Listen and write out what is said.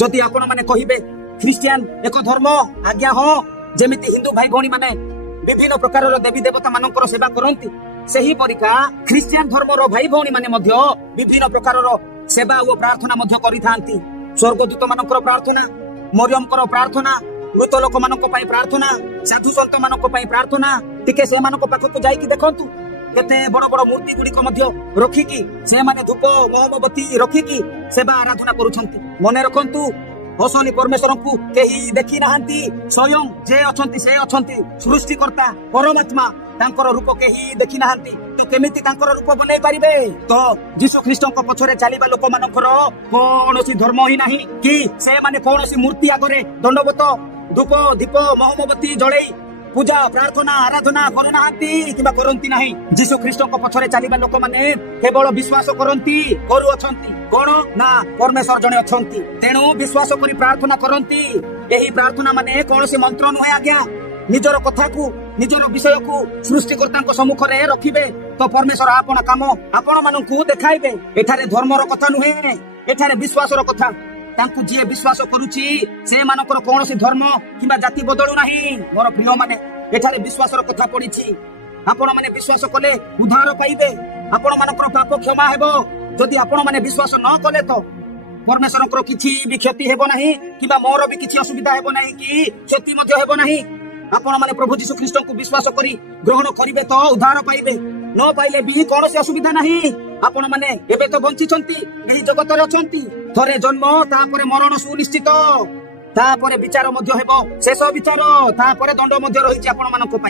जदि आपण माने कहिबे ख्रिस्टियन एक धर्म आज्ञा हो जेमिति हिंदू भाई भौणी माने विभिन्न प्रकार देवी देवता मानकर सेवा करती सही परिका ख्रिस्टियन धर्मर भाई भौणी माने मध्य विभिन्न प्रकार सेवा और प्रार्थना मध्य करिथांती। स्वर्गदूत मानकर प्रार्थना, मरियमकर प्रार्थना, मृत लोक मानक पई प्रार्थना, साधु संत मानक पई प्रार्थना। टिके से मानक पाखकु जाईकि देखंतु केते बड़ बड़ मूर्ति गुड़िक मध्य रखिकी से माने धूप मोमबत्ती रखिकी सेवा आराधना करुछंती। मने रखंतु असली परमेश्वर को केही देखी नाहंती, स्वयं जे अछंती से अछंती सृष्टिकर्ता परमात्मा तांकर रूप केही देखी नाहंती। तो केमिति तांकर रूप बनै परिबे? तो यीशु ख्रीष्टक पछरे चलिबा लोक मानकर कोनोसी धर्म ही नाही कि से माने कोनोसी मूर्ति आगरे दंडवत धूप दीप मोमबत्ती जळै पूजा प्रार्थना आराधना करुनाहांती किबा करंती नाही। यीशु ख्रीष्टक पछरे चलिबा लोक माने केवल विश्वास करंती करू अछंती कोन ना परमेश्वर जणे अछंती। तेणु विश्वास करी प्रार्थना करंती। एही प्रार्थना माने कोनोसी मंत्र नुहे आज्ञा निजर कथा को निजर विषय को सृष्टिकर्ता सम्मुख रे रखिबे तो परमेश्वर आपण काम आपण मानकु देखाइबे। एठारे धर्मर कथा नुहे, एठारे विश्वासर कथा। तांकु जे विश्वास करूची से मानकर कोनोसी धर्म किबा जाति बदलू नाही। मोर प्रिय माने एठारे विश्वासर कथा पडिछि। आपण माने विश्वास कले उद्धार पाइबे, आपण मानकर पाप क्षमा हेबो। जदि आपण माने विश्वास न कले तो परमेश्वरकर किछि भी क्षति हेबो नाही किबा मोर भी किछि असुविधा हेबो नाही कि क्षति मध्य हेबो नाही। आपण माने प्रभु यीशु ख्रीष्ट को विश्वास करी ग्रहण करिवे तो उद्धार पाइबे, न पाइले भी कोनोसी असुविधा नाही। आपण माने एबे तो बंचिछंती, एही जगत रे अछंती। थरे जन्म तापरे मरण सुनिश्चित, तापरे विचार मध्य हेबो, शेष विचार तापरे दंड मध्य रहिछि आपण मानक पई।